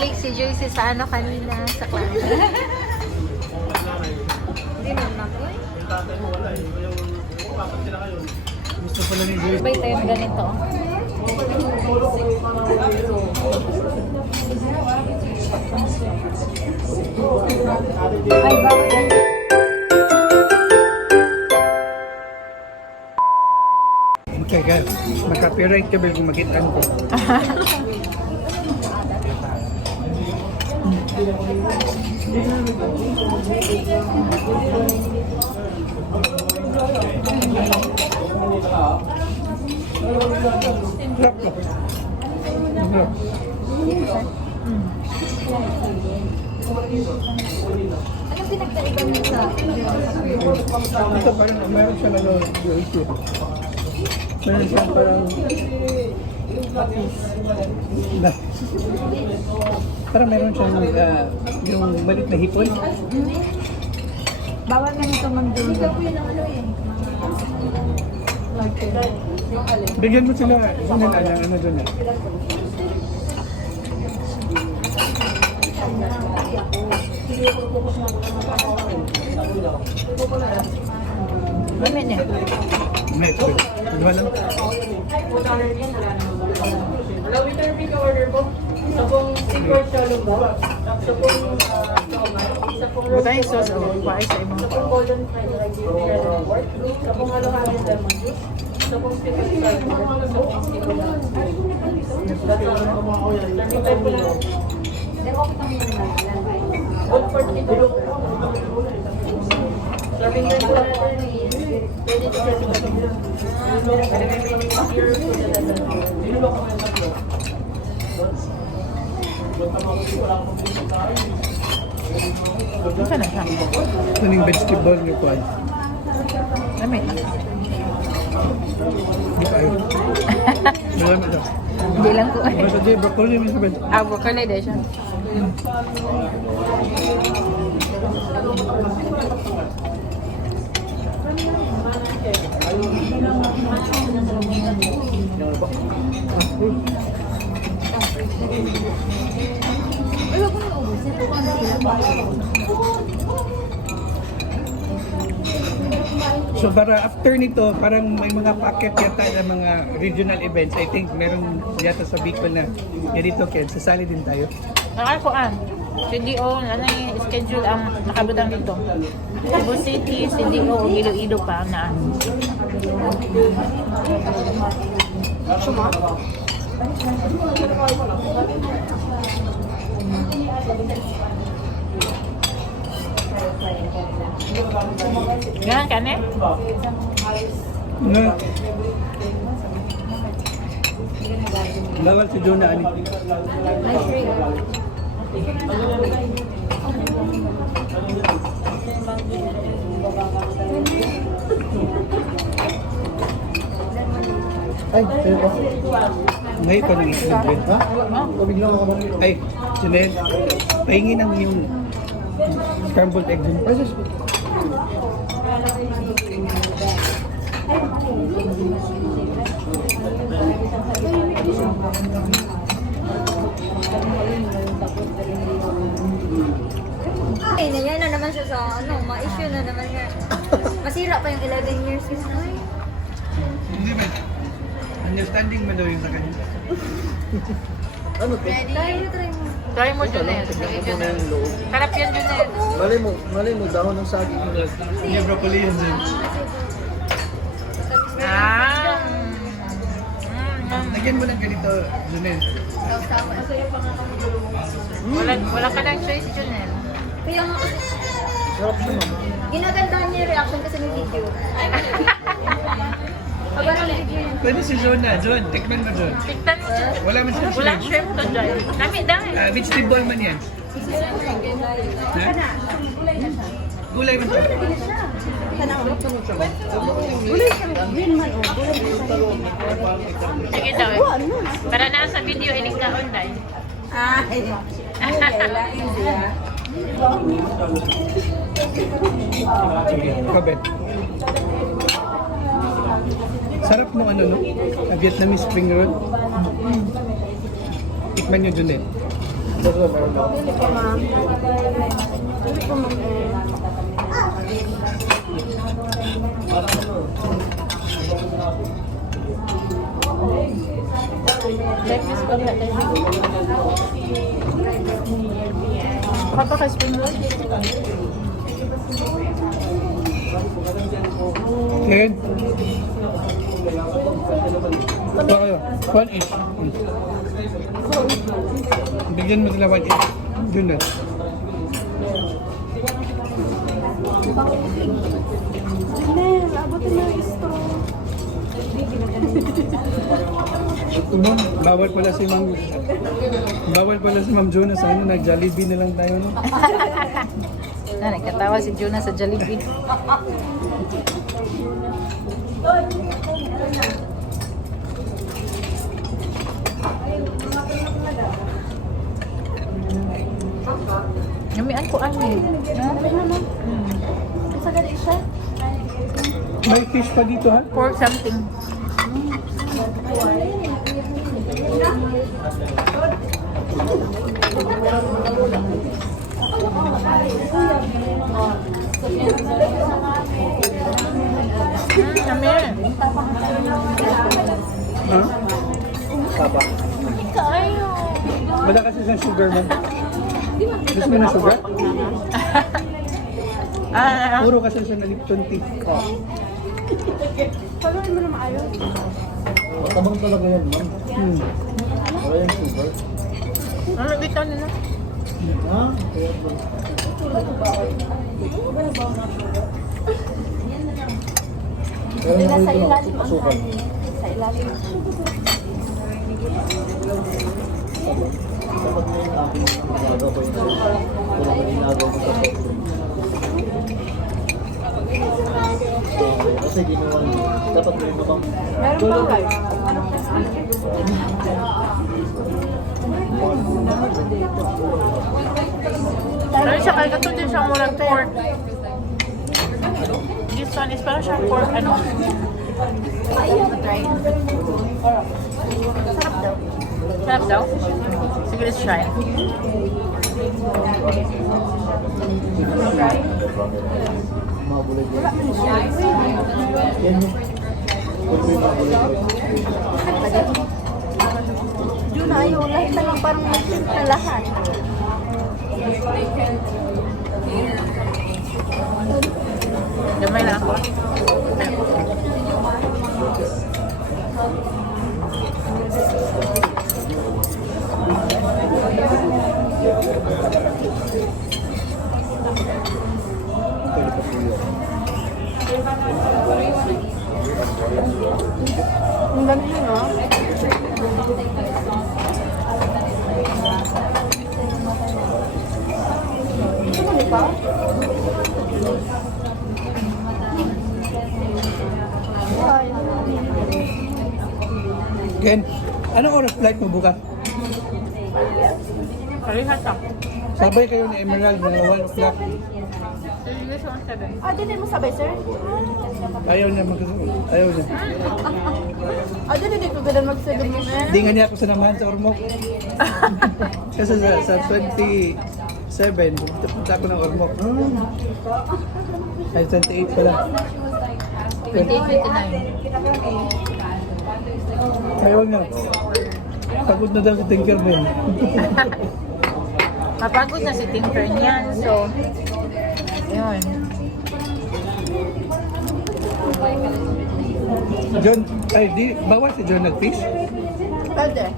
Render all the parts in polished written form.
Nahilig si Joyce sa ano kanina, sa class. Hindi naman ako eh. Gusto pala ni Joyce. Sabay tayong ganito. Ay, bakit? Okay guys, maka-copyright ka ba kung magitan ko? Ano pinagkaiba mo sa Ito parang meron siya ano, issue. Meron siya parang na, parang meron siya yung malit na hipon. bawal na nito magdulo. Bigyan mo sila ng ano doon eh. Ano niya? Next. Di ba lang? Hello, waiter, pick order po. Isa pong seafood shallow ba? Isa pong isa pong Butay sauce o paay sa ibang isa pong golden fried rice with pork. Isa pong halo-halo lemon juice. Isa pong seafood shallow. Isa pong seafood that's all. 35 po lang. All for seafood. Serving time po natin is 20 to 30 minutes. Saan na siya? Ito yung vegetable niyo po ay. Lamig. Di ba yun? Malam ito. Hindi lang ko. Basta di broccoli yung sabi. Broccoli din siya. So para after nito, parang may mga packet yata ng mga regional events. I think meron yata sa Bicol na ganito, Ken. Sasali din tayo. Nakakuan. CDO, ano yung schedule ang nakabutang dito. Cebu City, CDO, Iloilo pa na. Suma? Ganyan ka ne? Na, bawal si Jonah ani. Ay, ngayon pa nang i-celebrate, ha? Ay, Janelle, pahingi ng yung scrambled egg dun. Ay, sus. Ay, na yan na naman siya sa ano, ma-issue na naman niya. Masira pa yung 11 years kasi. Ay, Hindi ba? Understanding mo daw yung sa kanya. try mo. Try mo, Junel. Sarap yan, Junel. Malay mo, dahon ng saging. Hindi, broccoli yan dun. Ah. Lagyan mo ng ganito, Janelle. Wala ka ng choice, Junel. Kaya nga, Sarap siya, mama. ginagandahan niya yung reaction kasi may video. Aba ng video yun. Pwede si Jonah. John, tikman mo, John. Tiktan mo, Junel. Wala man siya Wala shrimp to dyan. Lami dahil. Vegetable man yan. Ha? Gulay man siya. Sige daw. Para na sa video, iligtaon dahil. Kabet. Sarap nung ano, no? Vietnamese spring roll. Tikman nyo, Junel. Dalawa, meron ako. Dili pa ma'am. Dili pa ma'am eh. Like this ko na tayo. Papa ka spring roll? Ken? Ito kayo. 1 each. Bigyan mo sila 1 each. Yun na. Nel, abutin mo yung straw. Bawal pala si Ma'am Jonas. Ano, nag-Jollibee na lang tayo. No? Nagkatawa si Jonah sa Jollibee. Yamian ko ani. Isa gani siya. May fish pa dito ha? Pork something. Yummy. Ha? Saba. Kayo. Wala kasi sa sugar mo. Gusto mo na sugar? Puro kasi siya na Lipton tea. Pagawin mo na maayos. Matabang talaga yan, ma'am. Wala yung sugar. Ano bitaw nila? Ha? Kaya ba? Pero Nila sa nandito lang, ilalim ang asukal. kanin. Sa ilalim. Dapat na yung aking magagawa ko yun. Wala ko ginagawa ko sa pagkakas. Kasi ginawa niyo. Dapat may iba pang... Meron pa guys. Anong Ano siya kaya ito din siya murag pork. This one is parang siyang pork ano. Try. Sarap daw. Sarap daw? Sige, let's try. Mabulay ko. Yan yung... Pwede yung mabulay ko. Yun na ayaw. Lahat na lang parang mag-ship na lahat. Gamay na ako. Ang ganda no? Ano pa? Ken, anong oras flight mo bukas? Parehas ako. Sabay kayo ni Emerald na 1 o'clock. Sige, so ang sabi. Ah, dili mo sabay, sir? Ayaw niya magkasunod. Ayaw niya. Ah, dili dito ganun mag-7 mo, sir? Hindi nga niya ako sinamahan sa Ormoc. Kasi sa 27, punta ako ng Ormoc. Ay, 28 pala. 28-29. Ayaw niya. Pagod na daw si Tinkerbell. Mapagod na si Tinker niyan. So, yun. John, ay, bawal si John nag-fish? Pwede.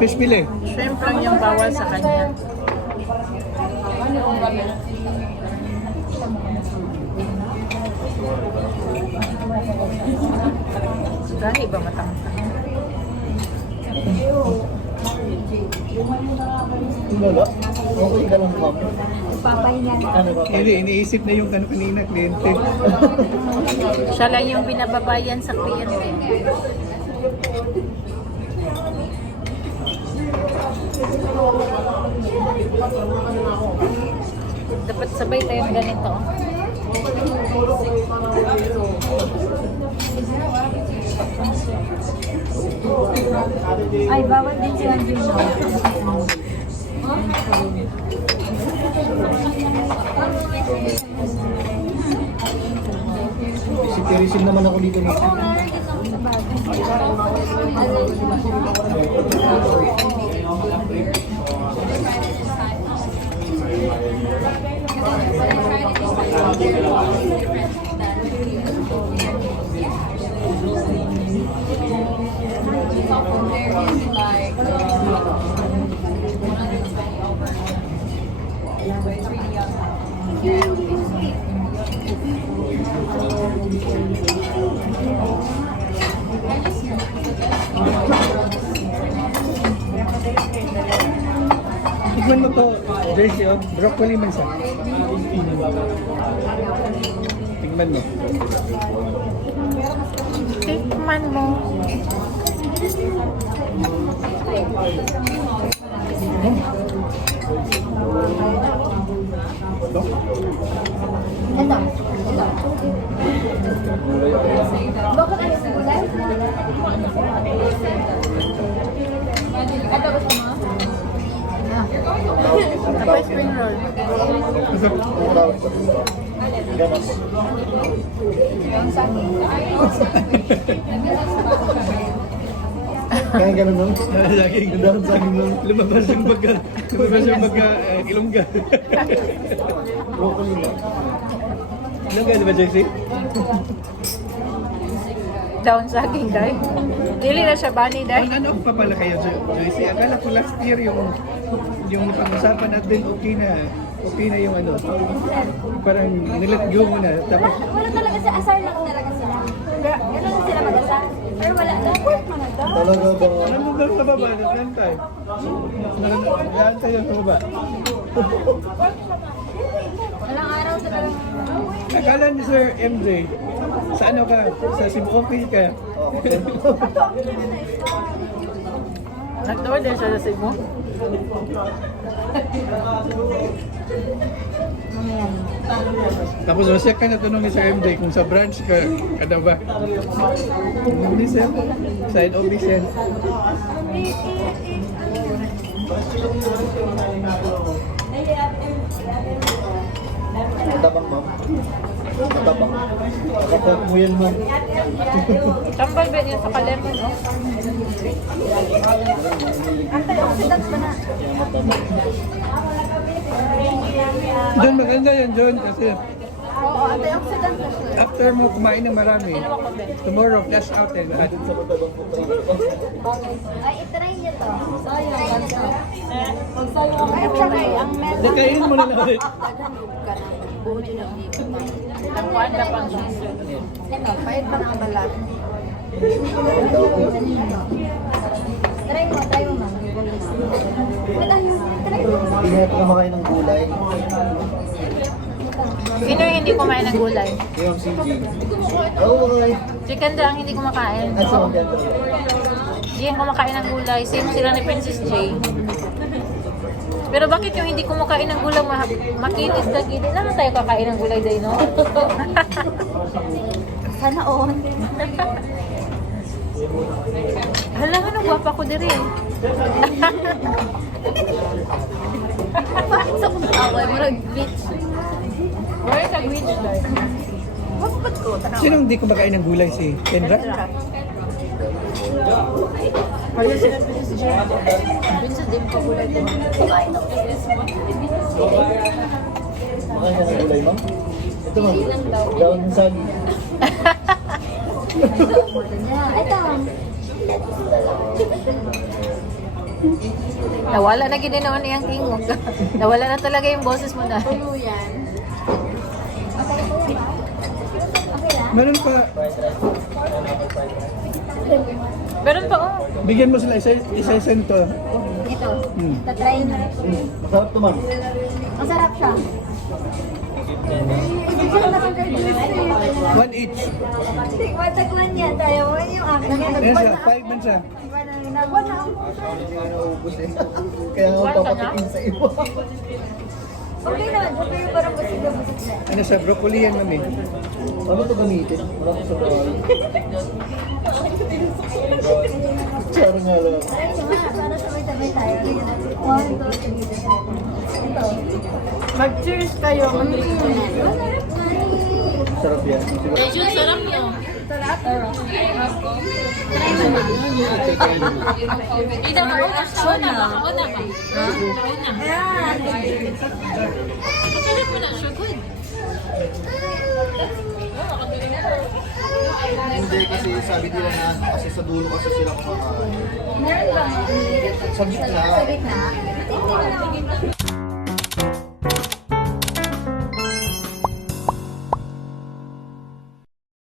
Fish bili. Shrimp lang yung bawal sa kanya. Dahil ba matangtang? Wala. Okay ka lang, ma'am. Papahinga. Ano ba? Hindi, iniisip na yung kanina, kliyente. Siya lang yung binababayan sa kliyente. Dapat sabay tayong ganito. Ay, bawal din si Anjun. Si Teresim naman ako dito na. Oo, meron din ako sa bagay. Tignan mo to, Jersey, oh. Broccoli man siya. Tignan mo. Tikman mo. Ito? Ito. Bakit ayaw mo gulay? Ito gusto mo? Tapos spring roll. Ganas. Kaya ganun nun. Laging Gandaan sa amin nun. lumabas yung ilongga. Broccoli lang. Ilongga, di ba, Jersey? Down saging, day. Dili na siya bani, day. Ano pa pala kayo, Joyce? Akala ko last year yung pag-usapan natin okay na yung ano. Parang nilet go mo na. Tapos, Wala talaga sa asar lang talaga sila. Ganun lang sila mag-asar. Pero wala na. Talaga ba? alam mo ba sa baba? Nagantay. Nagantay yung sa baba. Walang araw talaga. Akala ni Sir MJ, sa ano ka? Sa Cebu okay ka? Nag-order siya sa Cebu. Tapos masya ka na tanong ni Sir MJ kung sa branch ka, kada ba? Hindi sir, side office yan. Matabang, ma'am. Matabang. Kapag mo yan, ma'am. Tambal ba niya sa kalemon, oh? Antioxidants ba na? John, maganda yan, John, kasi Oo, antioxidants na siya. after mo kumain ng marami, tomorrow flash out eh lahat. Ay, itry niyo to. Sayang. Ay, tsaka ang meron. Dikain mo na lang ulit. Nagkuhan ka pang cheese. Ito, pahit pa ng balat. Try mo, ma'am. Try mo. Hindi na kumakain ng gulay. Sino yung hindi kumain ng gulay? Yung CG. Oo, okay. Chicken ang hindi kumakain. Ay, sa mga Hindi yung kumakain ng gulay. Same sila ni Princess J. Pero bakit yung hindi kumakain ng gulay makinis na gidi? Naman tayo kakain ng gulay day, no? Sana on. Hala nga, gwapa ko din rin. Bakit sa kong away mo nag-beach? Where is the beach day? Bakit ko? Sino hindi kumakain ng gulay si Kendra? Kaya sila Princess J. Princess din pa gulay din. Makain ka ng gulay, ma'am? Ito, ma'am. Daon ng sagi. Ito. Nawala na gininawa niyang tingog. Nawala na talaga yung boses mo na. Tuluyan. Okay lang? Meron pa, Meron pa, oh. bigyan mo sila isa-isa nito. Ito. Hmm. Tatry niyo. Masarap to, ma'am. Masarap siya. Ibig siya naman kay Juicy. One each. Matagwan niya tayo. Yung akin. Ayan siya, 5 man siya. Nagwan na ako. Naubos eh. Kaya ako One ka na? papatikin sa iba. Okay naman. Okay yung parang busog na busog na. Ano siya, broccoli yan mami. Ano ito gamitin? Wala ko sa bawal. Tsara nga lang. Try niyo nga. Para sabay-sabay tayo. 1, 2, 3. Mag-cheers kayo. Sarap yan. Siguro. Medyo sarap nyo. Ida, mauna ka na. Mauna ka. Mauna. Sarap mo na siya. Good. Hindi kasi sabi nila na kasi sa dulo kasi sila kumakain. Meron ba? Sa gitna. Sa gitna? Matindi na lang.